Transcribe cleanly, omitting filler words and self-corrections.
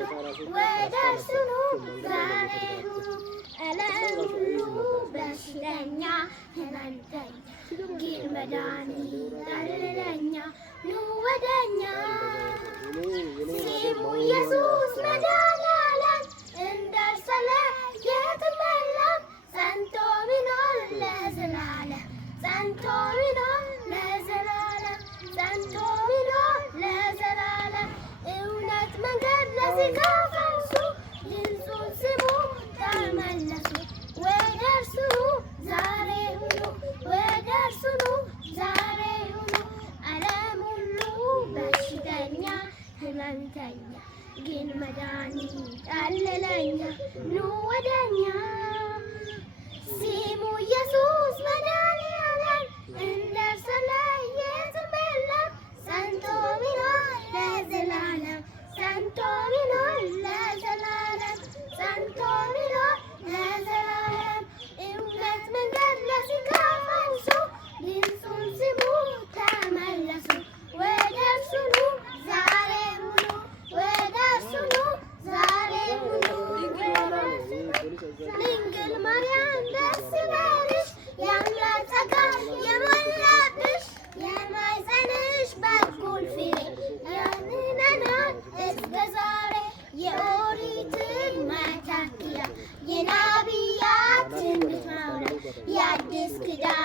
ወደርሱኑ ዛሬኑ ዓለም ሁሉ በሽተኛ ሕመምተኛ ግን መድኃኒት አለለኛ ኑ ወደኛ ስሙ ኢየሱስ መድኃኔዓለም እንደርሰለ የትም የለም ጸንቶ ቢኖር ለዘላለም ጸንቶ ቢኖር ለዘላለም ጸንቶ ቢኖር ለዘላለም እውነት መንገድ ለሥጋ ፈርሱ ድምፁን ስሙ ተመለሱ ወደ እርሱ ዛሬ ሁኑ ወደ እርሱ ዛሬ ሁኑ ዓለም ሁሉ በሽተኛ ሕመምተኛ ግን መድኃኒት አለ ለኛ ኑ ወደኛ ስሙ ኢየሱስ መድኃኔዓለም እንደርሰለ የትም የለም ጸንቶ ቢኖር ለዘላለም ጸንቶ ቢኖር ለዘላለም ጸንቶ ቢኖር ለዘላለም እውነት መንገድ ለሥጋ ፈርሱ ድምፁን ስሙ ተመለሱ ወደ እርሱ ኑ ዛሬ ሁኑ ወደ እርሱ ኑ ዛሬ ሁኑ ድንግል ማርያም ደስ ይበልሽ የአምላክ ጸጋ የሞላብሽ የማኅፀንሽ በኩል ፍሬ ያድነናል እስከ ዛሬ የኦሪትን መተኪያ የነቢያት ትንቢት ማውሪያ የአዲስ ኪዳን